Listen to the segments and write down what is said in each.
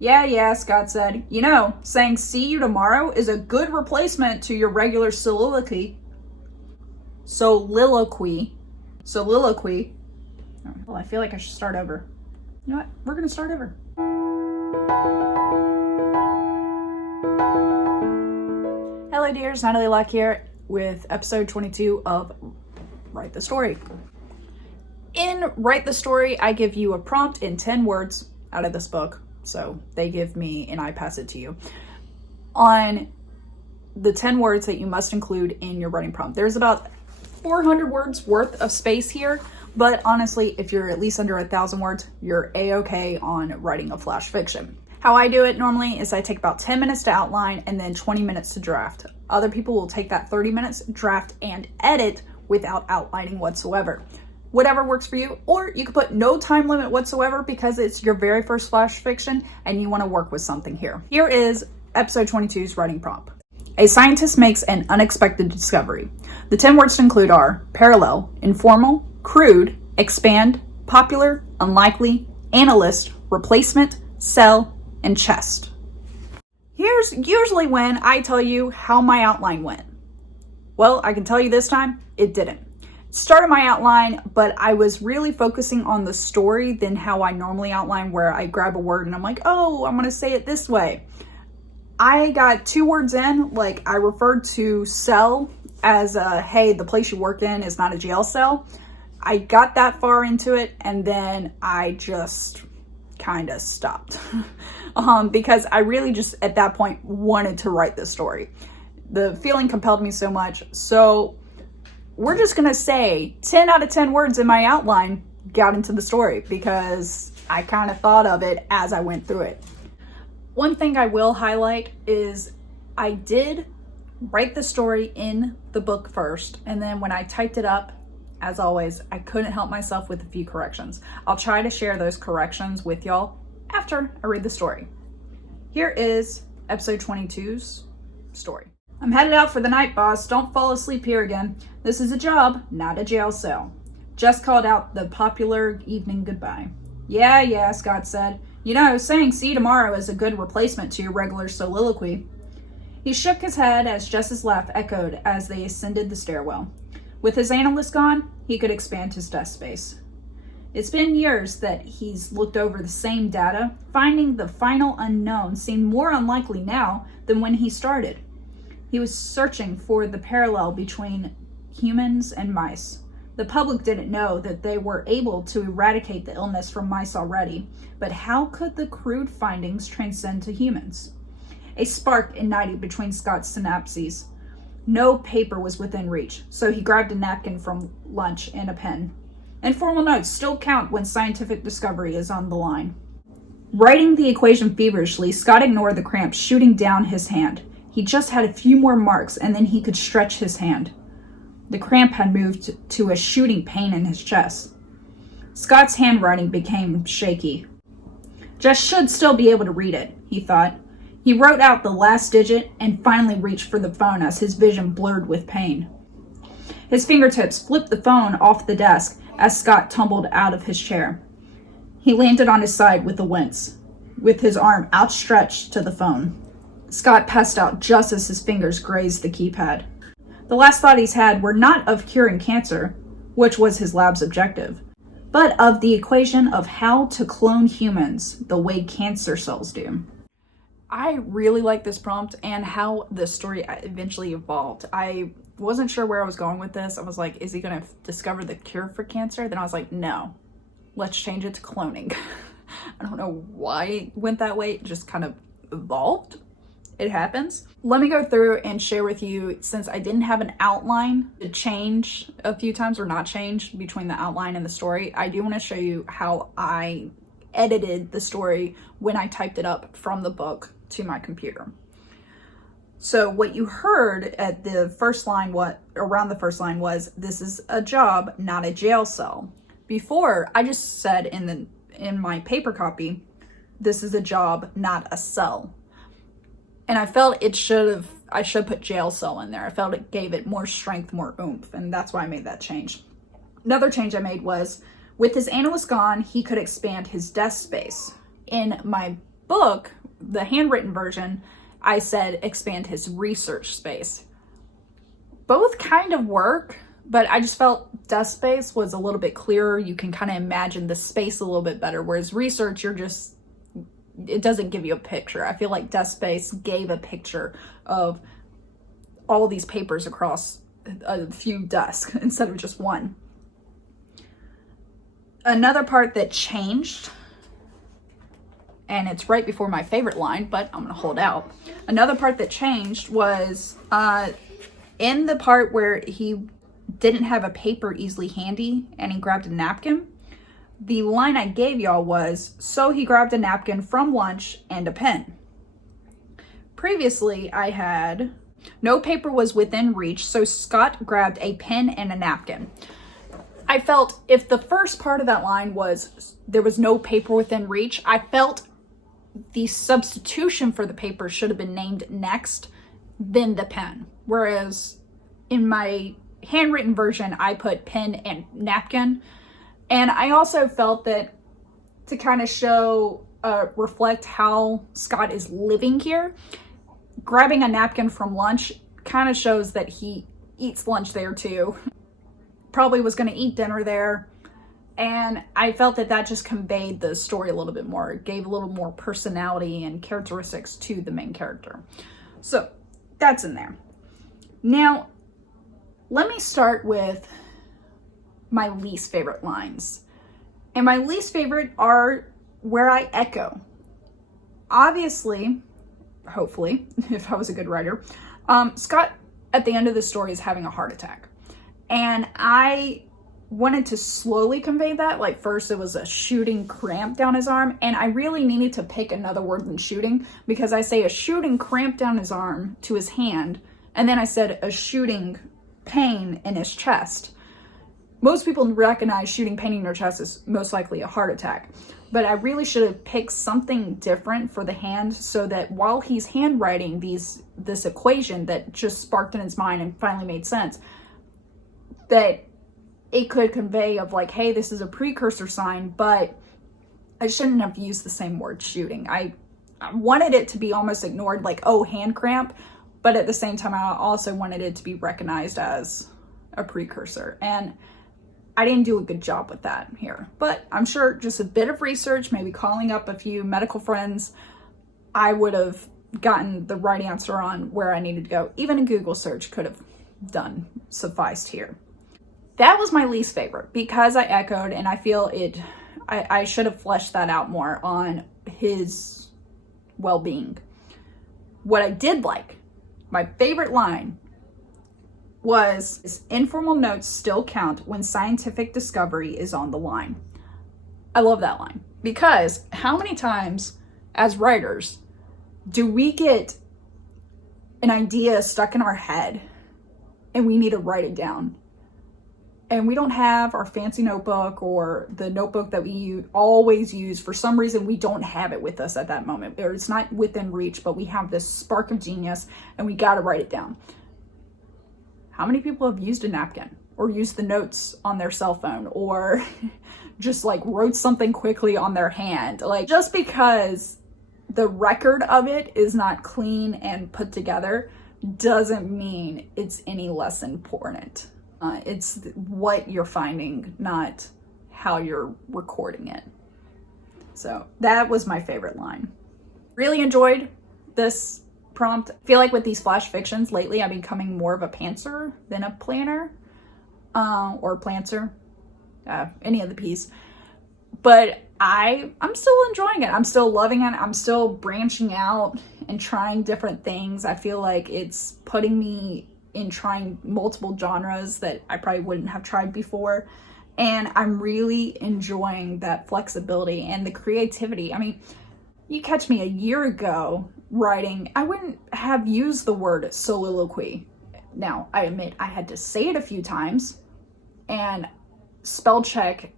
Yeah, Scott said. You know, saying see you tomorrow is a good replacement to your regular soliloquy. Soliloquy. Soliloquy. Well, I feel like I should start over. You know what? We're going to start over. Hello, dears. Natalie, Locke here with episode 22 of Write the Story. In Write the Story, I give you a prompt in 10 words out of this book. So they give me and I pass it to you on the 10 words that you must include in your writing prompt. There's about 400 words worth of space here, but honestly, if you're at least under 1,000 words, you're a-okay on writing a flash fiction. How I do it normally is I take about 10 minutes to outline and then 20 minutes to draft. Other people will take that 30 minutes, draft, and edit without outlining whatsoever. Whatever works for you, or you could put no time limit whatsoever because it's your very first flash fiction and you want to work with something here. Here is episode 22's writing prompt. A scientist makes an unexpected discovery. The 10 words to include are parallel, informal, crude, expand, popular, unlikely, analyst, replacement, cell, and chest. Here's usually when I tell you how my outline went. Well, I can tell you this time, it didn't. Started my outline, but I was really focusing on the story than how I normally outline, where I grab a word and I'm like, oh, I'm going to say it this way. I got 2 words in, like I referred to cell as hey, the place you work in is not a jail cell. I got that far into it and then I just kind of stopped because I really just at that point wanted to write this story. The feeling compelled me so much. So we're just going to say 10 out of 10 words in my outline got into the story because I kind of thought of it as I went through it. One thing I will highlight is I did write the story in the book first, and then when I typed it up, as always, I couldn't help myself with a few corrections. I'll try to share those corrections with y'all after I read the story. Here is episode 22's story. I'm headed out for the night, boss. Don't fall asleep here again. This is a job, not a jail cell. Jess called out the popular evening goodbye. Yeah, Scott said. You know, saying see you tomorrow is a good replacement to your regular soliloquy. He shook his head as Jess's laugh echoed as they ascended the stairwell. With his analyst gone, he could expand his desk space. It's been years that he's looked over the same data. Finding the final unknown seemed more unlikely now than when he started. He was searching for the parallel between humans and mice. The public didn't know that they were able to eradicate the illness from mice already, but how could the crude findings transcend to humans? A spark ignited between Scott's synapses. No paper was within reach, so he grabbed a napkin from lunch and a pen. Informal notes still count when scientific discovery is on the line. Writing the equation feverishly, Scott ignored the cramps shooting down his hand. He just had a few more marks and then he could stretch his hand. The cramp had moved to a shooting pain in his chest. Scott's handwriting became shaky. Jess should still be able to read it, he thought. He wrote out the last digit and finally reached for the phone as his vision blurred with pain. His fingertips flipped the phone off the desk as Scott tumbled out of his chair. He landed on his side with a wince, with his arm outstretched to the phone. Scott passed out just as his fingers grazed the keypad. The last thought he's had were not of curing cancer, which was his lab's objective, but of the equation of how to clone humans the way cancer cells do. I really like this prompt and how the story eventually evolved. I wasn't sure where I was going with this. I was like, is he going to discover the cure for cancer? Then I was like, no, let's change it to cloning. I don't know why it went that way. It just kind of evolved. It happens. Let me go through and share with you, since I didn't have an outline to change a few times or not change between the outline and the story, I do want to show you how I edited the story when I typed it up from the book to my computer. So what you heard at the first line, around the first line was, this is a job, not a jail cell. Before, I just said in my paper copy, this is a job, not a cell. And I felt I should put jail cell in there. I felt it gave it more strength, more oomph, and that's why I made that change. Another change I made was, with his analyst gone, he could expand his desk space. In my book, the handwritten version, I said expand his research space. Both kind of work, but I just felt desk space was a little bit clearer. You can kind of imagine the space a little bit better, whereas research, it doesn't give you a picture. I feel like desk space gave a picture of all these papers across a few desks instead of just one. Another part that changed, and it's right before my favorite line, but I'm gonna hold out. Another part that changed was in the part where he didn't have a paper easily handy and he grabbed a napkin. The line I gave y'all was, so he grabbed a napkin from lunch and a pen. Previously, I had no paper was within reach, so Scott grabbed a pen and a napkin. I felt if the first part of that line was there was no paper within reach, I felt the substitution for the paper should have been named next, then the pen. Whereas in my handwritten version, I put pen and napkin. And I also felt that to kind of reflect how Scott is living here, grabbing a napkin from lunch kind of shows that he eats lunch there too. Probably was going to eat dinner there. And I felt that just conveyed the story a little bit more. It gave a little more personality and characteristics to the main character. So that's in there. Now, let me start with my least favorite lines. And my least favorite are where I echo. Obviously, hopefully, if I was a good writer, Scott at the end of the story is having a heart attack. And I wanted to slowly convey that. Like first it was a shooting cramp down his arm, and I really needed to pick another word than shooting, because I say a shooting cramp down his arm to his hand, and then I said a shooting pain in his chest. Most people recognize shooting pain in your chest is most likely a heart attack, but I really should have picked something different for the hand, so that while he's handwriting this equation that just sparked in his mind and finally made sense, that it could convey of like, hey, this is a precursor sign, but I shouldn't have used the same word shooting. I wanted it to be almost ignored, like, oh, hand cramp, but at the same time, I also wanted it to be recognized as a precursor. And I didn't do a good job with that here, but I'm sure just a bit of research, maybe calling up a few medical friends, I would have gotten the right answer on where I needed to go. Even a Google search could have sufficed here. That was my least favorite because I echoed, and I feel I should have fleshed that out more on his well-being. What I did like, my favorite line was, informal notes still count when scientific discovery is on the line. I love that line because how many times as writers do we get an idea stuck in our head and we need to write it down? And we don't have our fancy notebook or the notebook that we always use. For some reason, we don't have it with us at that moment. Or it's not within reach, but we have this spark of genius and we got to write it down. How many people have used a napkin or used the notes on their cell phone or just like wrote something quickly on their hand? Like, just because the record of it is not clean and put together doesn't mean it's any less important. It's what you're finding, not how you're recording it. So that was my favorite line. Really enjoyed this prompt. I feel like with these flash fictions lately, I'm becoming more of a pantser than a planner, or plantser, any of the P's. But I'm still enjoying it. I'm still loving it. I'm still branching out and trying different things. I feel like it's putting me in trying multiple genres that I probably wouldn't have tried before. And I'm really enjoying that flexibility and the creativity. I mean, you catch me a year ago writing, I wouldn't have used the word soliloquy. Now, I admit I had to say it a few times, and spell check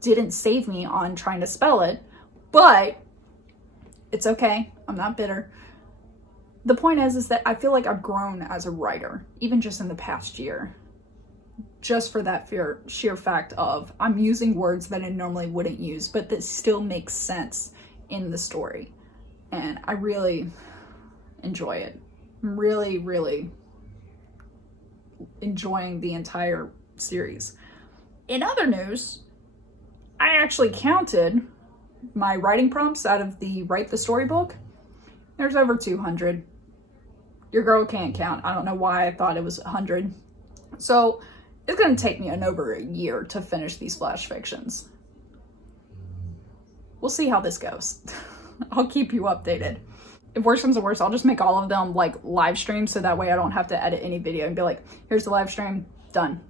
didn't save me on trying to spell it, but it's okay. I'm not bitter. The point is that I feel like I've grown as a writer, even just in the past year, just for that sheer fact of I'm using words that I normally wouldn't use, but that still makes sense in the story. and I really enjoy it. I'm really, really enjoying the entire series. In other news, I actually counted my writing prompts out of the Write the Story book. There's over 200. Your girl can't count. I don't know why I thought it was 100. So it's going to take me over a year to finish these flash fictions. We'll see how this goes. I'll keep you updated. If worse comes to worse, I'll just make all of them like live streams so that way I don't have to edit any video and be like, here's the live stream, done.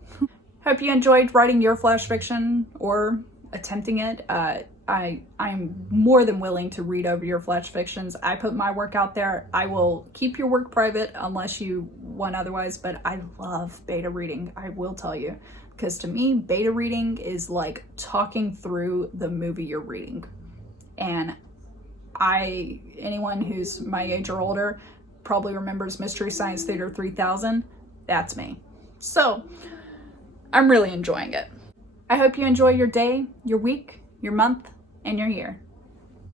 Hope you enjoyed writing your flash fiction or attempting it. I'm more than willing to read over your flash fictions. I put my work out there. I will keep your work private unless you want otherwise, but I love beta reading, I will tell you. Because to me, beta reading is like talking through the movie you're reading. And anyone who's my age or older probably remembers Mystery Science Theater 3000. That's me. So I'm really enjoying it. I hope you enjoy your day, your week, your month, and your year.